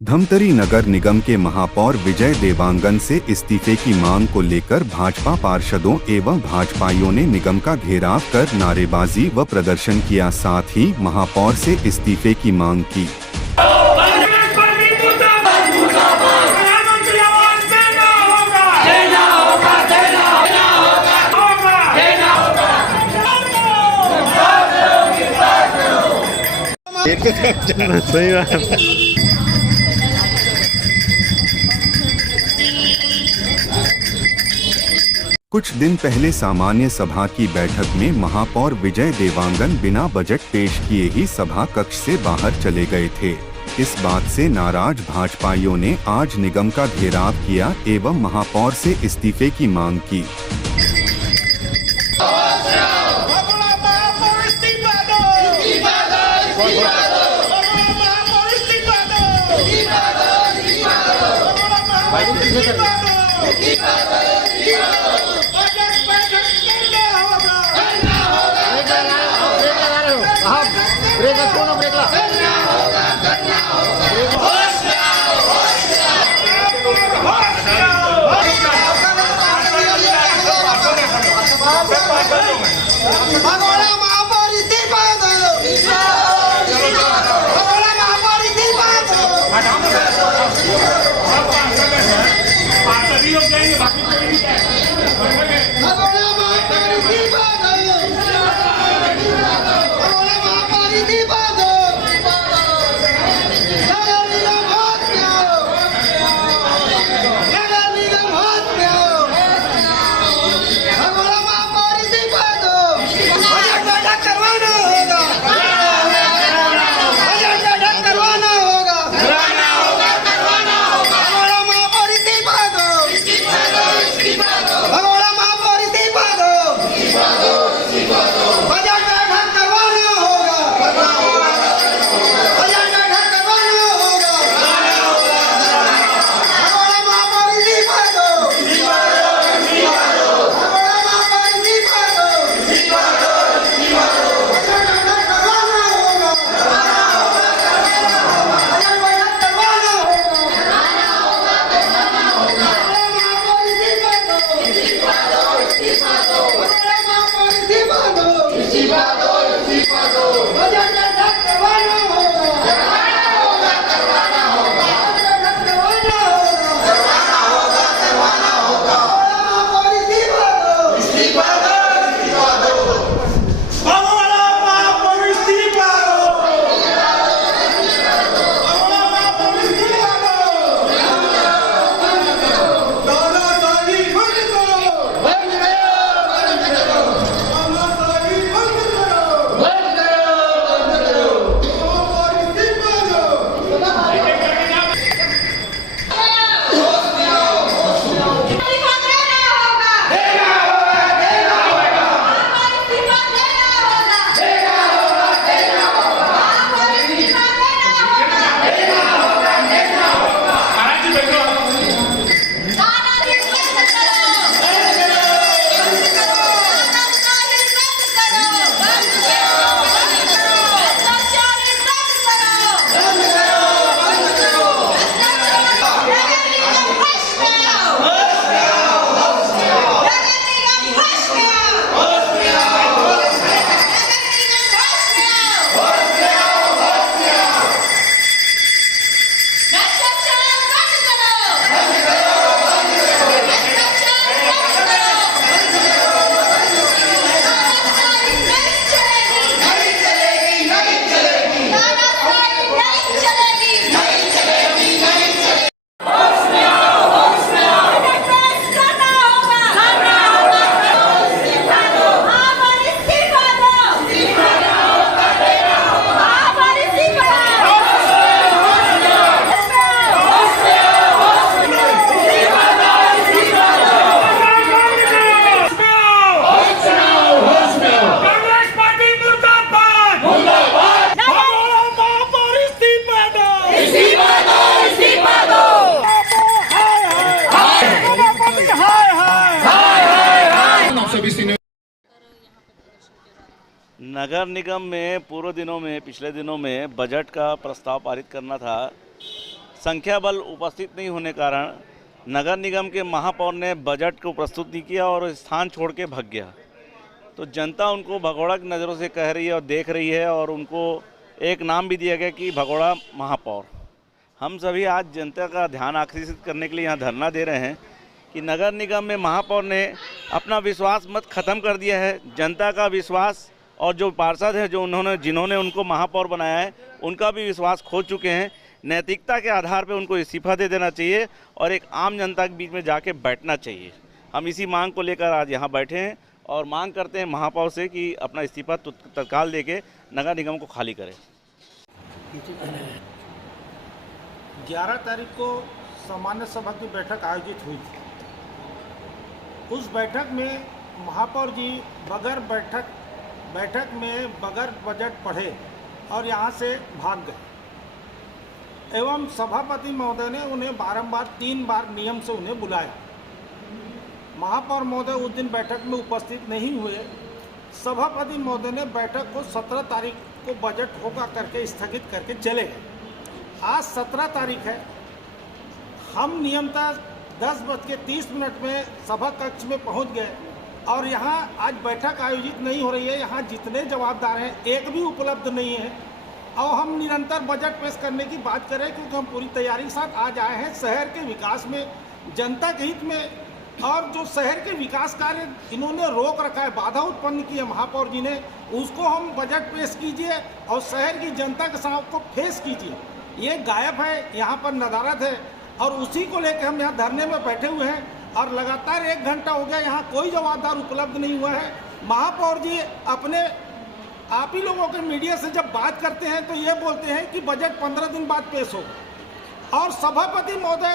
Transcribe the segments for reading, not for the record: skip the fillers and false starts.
धमतरी नगर निगम के महापौर विजय देवांगन से इस्तीफे की मांग को लेकर भाजपा पार्षदों एवं भाजपाइयों ने निगम का घेराव कर नारेबाजी व प्रदर्शन किया। साथ ही महापौर से इस्तीफे की मांग की। सही बात। कुछ दिन पहले सामान्य सभा की बैठक में महापौर विजय देवांगन बिना बजट पेश किए ही सभा कक्ष से बाहर चले गए थे। इस बात से नाराज भाजपाइयों ने आज निगम का घेराव किया एवं महापौर से इस्तीफे की मांग की। नगर निगम में पिछले दिनों में बजट का प्रस्ताव पारित करना था। संख्या बल उपस्थित नहीं होने कारण नगर निगम के महापौर ने बजट को प्रस्तुत नहीं किया और स्थान छोड़ के भाग गया। तो जनता उनको भगोड़ा की नज़रों से कह रही है और देख रही है और उनको एक नाम भी दिया गया कि भगोड़ा महापौर। हम सभी आज जनता का ध्यान आकर्षित करने के लिए यहाँ धरना दे रहे हैं कि नगर निगम में महापौर ने अपना विश्वास मत ख़त्म कर दिया है। जनता का विश्वास और जो पार्षद है जिन्होंने उनको महापौर बनाया है उनका भी विश्वास खो चुके हैं। नैतिकता के आधार पर उनको इस्तीफा दे देना चाहिए और एक आम जनता के बीच में जाके बैठना चाहिए। हम इसी मांग को लेकर आज यहाँ बैठे हैं और मांग करते हैं महापौर से कि अपना इस्तीफा तत्काल देके नगर निगम को खाली करें। 11 तारीख को सामान्य सभा की बैठक आयोजित हुई थी। उस बैठक में महापौर जी बैठक में बगैर बजट पढ़े और यहाँ से भाग गए एवं सभापति महोदय ने उन्हें बारंबार 3 बार नियम से उन्हें बुलाया। महापौर महोदय उस दिन बैठक में उपस्थित नहीं हुए। सभापति महोदय ने बैठक को 17 तारीख को बजट होगा करके स्थगित करके चले गए। आज 17 तारीख है। हम नियमतः 10:30 में सभा कक्ष में पहुंच गए और यहाँ आज बैठक आयोजित नहीं हो रही है। यहाँ जितने जवाबदार हैं एक भी उपलब्ध नहीं है और हम निरंतर बजट पेश करने की बात करें क्योंकि हम पूरी तैयारी के साथ आज आए हैं शहर के विकास में, जनता के हित में। और जो शहर के विकास कार्य इन्होंने रोक रखा है, बाधा उत्पन्न की है महापौर जी ने, उसको हम बजट पेश कीजिए और शहर की जनता के साथ को फेस कीजिए। ये गायब है, यहाँ पर नदारद है और उसी को लेकर हम यहाँ धरने में बैठे हुए हैं और लगातार 1 घंटा हो गया, यहाँ कोई जवाबदार उपलब्ध नहीं हुआ है। महापौर जी अपने आप ही लोगों के मीडिया से जब बात करते हैं तो ये बोलते हैं कि बजट 15 दिन बाद पेश होगा और सभापति महोदय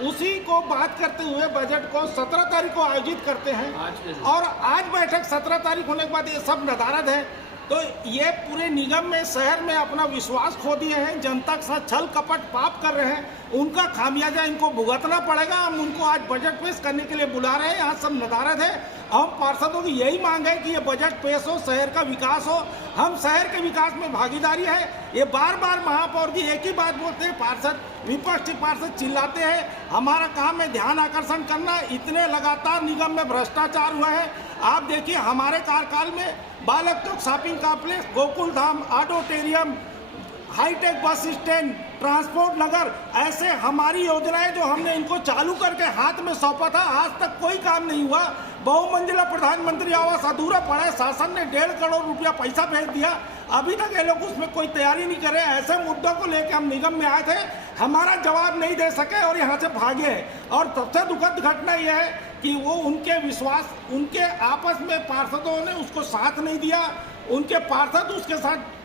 उसी को बात करते हुए बजट को 17 तारीख को आयोजित करते हैं और आज बैठक 17 तारीख होने के बाद ये सब नदारद है। तो ये पूरे निगम में शहर में अपना विश्वास खो दिए हैं, जनता के साथ छल कपट पाप कर रहे हैं, उनका खामियाजा इनको भुगतना पड़ेगा। हम उनको आज बजट पेश करने के लिए बुला रहे हैं, यहाँ सब नदारद है। हम पार्षदों की यही मांग है कि ये बजट पेश हो, शहर का विकास हो, हम शहर के विकास में भागीदारी है। ये बार बार महापौर जी एक ही बात बोलते हैं, पार्षद विपक्षी पार्षद चिल्लाते हैं हमारा काम है ध्यान आकर्षण करना। इतने लगातार निगम में भ्रष्टाचार हुआ है। आप देखिए हमारे कार्यकाल में Balak Chowk shopping complex, Gokul Dham, auditorium, hitech bus stand, transport Nagar, ऐसे हमारी योजनाएं जो हमने इनको चालू करके हाथ में सौंपा था, आज तक कोई काम नहीं हुआ। बहुमंजिला प्रधानमंत्री आवास अधूरा पड़ा है, शासन ने 1.5 करोड़ रुपया पैसा भेज दिया, अभी तक ये लोग उसमें कोई तैयारी नहीं कर रहे। ऐसे मुद्दों को लेकर हम निगम में आए थे, हमारा जवाब नहीं दे सके और यहाँ से भागे। और सबसे दुखद घटना यह है कि वो उनके आपस में पार्षदों ने उसको साथ नहीं दिया, उनके पार्षद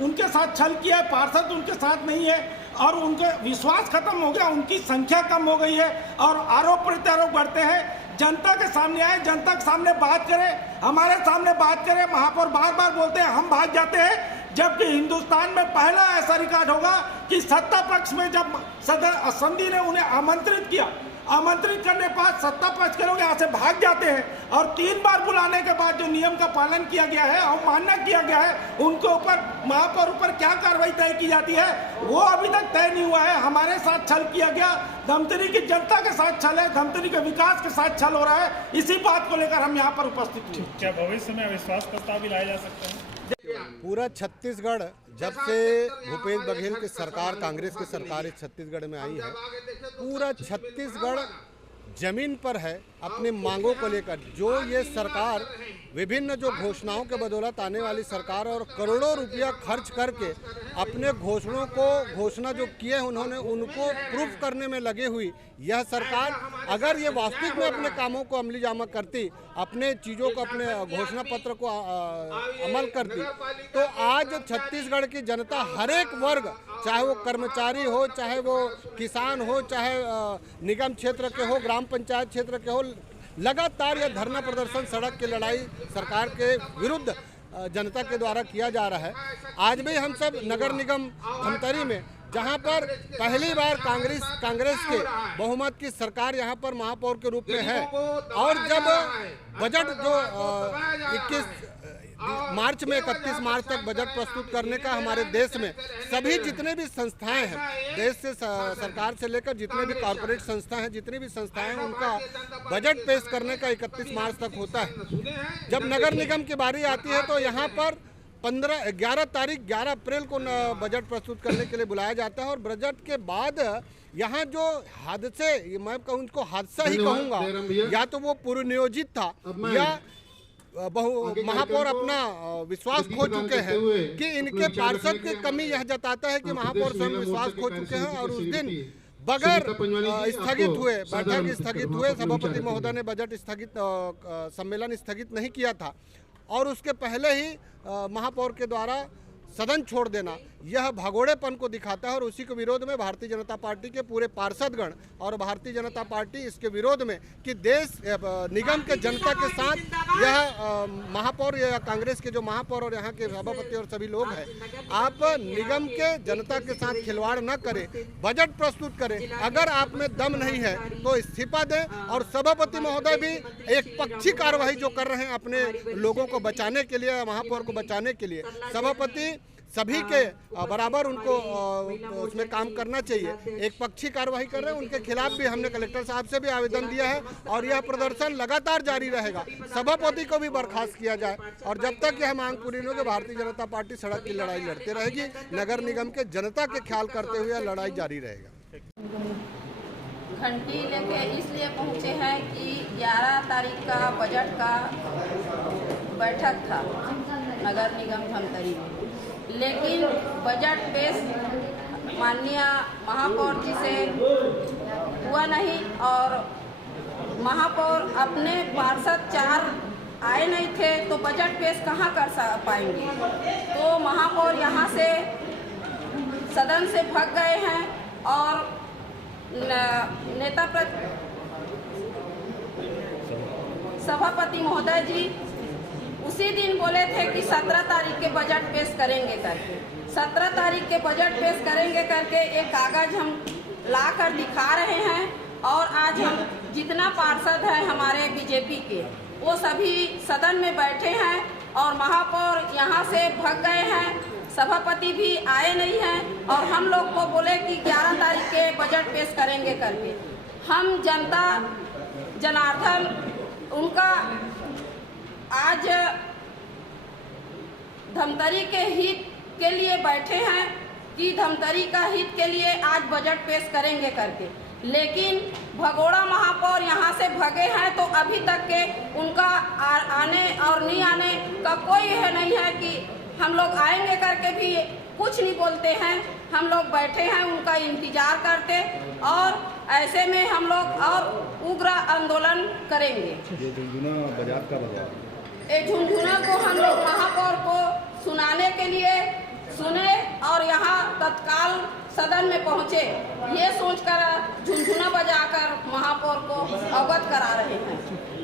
उनके साथ छल किया है, पार्षद उनके साथ नहीं है और उनके विश्वास खत्म हो गया, उनकी संख्या कम हो गई है और आरोप प्रत्यारोप बढ़ते हैं। जनता के सामने आए, जनता के सामने बात करें, हमारे सामने बात करें। महापौर बार बार बोलते हैं हम भाग जाते हैं, जबकि हिंदुस्तान में पहला ऐसा रिकॉर्ड होगा कि सत्ता पक्ष में जब सदर संधि ने उन्हें आमंत्रित किया, आमंत्रित करने के बाद सत्ता पक्ष के लोग यहाँ से भाग जाते हैं और 3 बार बुलाने के बाद जो नियम का पालन किया गया है, अवमानना किया गया है, उनके ऊपर महापौर ऊपर क्या कार्रवाई तय की जाती है वो अभी तक तय नहीं हुआ है। हमारे साथ छल किया गया, धमतरी की जनता के साथ छल है, धमतरी के विकास के साथ छल हो रहा है। इसी बात को लेकर हम यहाँ पर उपस्थित हुए। क्या भविष्य में अविश्वास प्रस्ताव भी लाए जा सकते हैं? पूरा छत्तीसगढ़ जब से भूपेश बघेल की सरकार, कांग्रेस की सरकार इस छत्तीसगढ़ में आई है, पूरा छत्तीसगढ़ जमीन पर है अपनी मांगों को लेकर। जो ये सरकार विभिन्न जो घोषणाओं के बदौलत आने वाली सरकार और करोड़ों रुपया खर्च करके अपने घोषणा जो किए उन्होंने उनको प्रूफ करने में लगे हुई यह सरकार अगर ये वास्तविक में अपने कामों को अमली जामा करती, अपने चीज़ों को, अपने घोषणा पत्र को अमल करती, तो आज छत्तीसगढ़ की जनता हर एक वर्ग, चाहे वो कर्मचारी हो, चाहे वो किसान हो, चाहे निगम क्षेत्र के हो, ग्राम पंचायत क्षेत्र के हो, लगातार यह धरना प्रदर्शन, सड़क की लड़ाई सरकार के विरुद्ध जनता के द्वारा किया जा रहा है। आज भी हम सब नगर निगम धमतरी में, जहां पर पहली बार कांग्रेस के बहुमत की सरकार यहां पर महापौर के रूप में है और जब बजट जो मार्च में 31 मार्च तक बजट प्रस्तुत करने का हमारे देश में सभी जितने भी संस्थाएं हैं, देश से सरकार से लेकर जितने भी कॉर्पोरेट संस्था हैं, जितनी भी संस्थाएं हैं, उनका बजट पेश करने का 31 मार्च तक होता है। जब नगर निगम की बारी आती है तो यहाँ पर 11 अप्रैल को बजट प्रस्तुत करने के लिए बुलाया जाता है और बजट के बाद यहाँ जो हादसे, मैं कहूँ उनको हादसा ही कहूँगा, या तो वो पूर्व नियोजित था या महापौर अपना विश्वास खो चुके हैं कि इनके पार्षद की कमी यह जताता है कि महापौर स्वयं विश्वास खो चुके हैं और उस दिन बगैर स्थगित हुए बैठक स्थगित हुए, सभापति महोदय ने बजट स्थगित सम्मेलन स्थगित नहीं किया था और उसके पहले ही महापौर के द्वारा सदन छोड़ देना यह भगोड़ेपन को दिखाता है और उसी के विरोध में भारतीय जनता पार्टी के पूरे पार्षदगण और भारतीय जनता पार्टी इसके विरोध में कि देश निगम के जनता के साथ यह महापौर या कांग्रेस के जो महापौर और यहाँ के सभापति और सभी लोग हैं, आप निगम के जनता के साथ खिलवाड़ न करें, बजट प्रस्तुत करें। अगर आप में दम नहीं है तो इस्तीफा दें और सभापति महोदय भी एक पक्षी कार्यवाही जो कर रहे हैं अपने लोगों को बचाने के लिए, महापौर को बचाने के लिए, सभापति सभी के बराबर उनको उसमें काम करना चाहिए। एक पक्षी कार्रवाई कर रहे हैं, उनके खिलाफ भी हमने कलेक्टर साहब से भी आवेदन दिया है और यह प्रदर्शन लगातार जारी रहेगा। सभापति को भी बर्खास्त किया जाए और जब तक यह मांग पूरी नहीं होगी भारतीय जनता पार्टी सड़क की लड़ाई लड़ते रहेगी। नगर निगम के जनता के ख्याल करते हुए लड़ाई जारी रहेगा। घंटी लेके इसलिए पहुँचे हैं कि 11 तारीख का बजट का बैठक था नगर निगम धमतरी में, लेकिन बजट पेश माननीय महापौर जी से हुआ नहीं और महापौर अपने पार्षद 4 आए नहीं थे तो बजट पेश कहाँ कर पाएंगे। तो महापौर यहाँ से सदन से भाग गए हैं और सभापति महोदय जी उसी दिन बोले थे कि 17 तारीख के बजट पेश करेंगे करके, 17 तारीख के बजट पेश करेंगे करके एक कागज हम ला कर दिखा रहे हैं और आज हम जितना पार्षद है हमारे बीजेपी के वो सभी सदन में बैठे हैं और महापौर यहाँ से भाग गए हैं, सभापति भी आए नहीं हैं और हम लोग को बोले कि 11 तारीख के बजट पेश करेंगे करके। हम जनता जनार्दन उनका आज धमतरी के हित के लिए बैठे हैं कि धमतरी का हित के लिए आज बजट पेश करेंगे करके, लेकिन भगोड़ा महापौर यहाँ से भगे हैं तो अभी तक के उनका आने और नहीं आने का कोई है नहीं है कि हम लोग आएंगे करके भी कुछ नहीं बोलते हैं। हम लोग बैठे हैं उनका इंतजार करते और ऐसे में हम लोग और उग्र आंदोलन करेंगे। ये झुनझुना बाजार का बाजार, ये झुनझुना को हम लोग महापौर को सुनाने के लिए सुने और यहाँ तत्काल सदन में पहुँचे, ये सोचकर झुनझुना बजाकर महापौर को अवगत करा रहे हैं।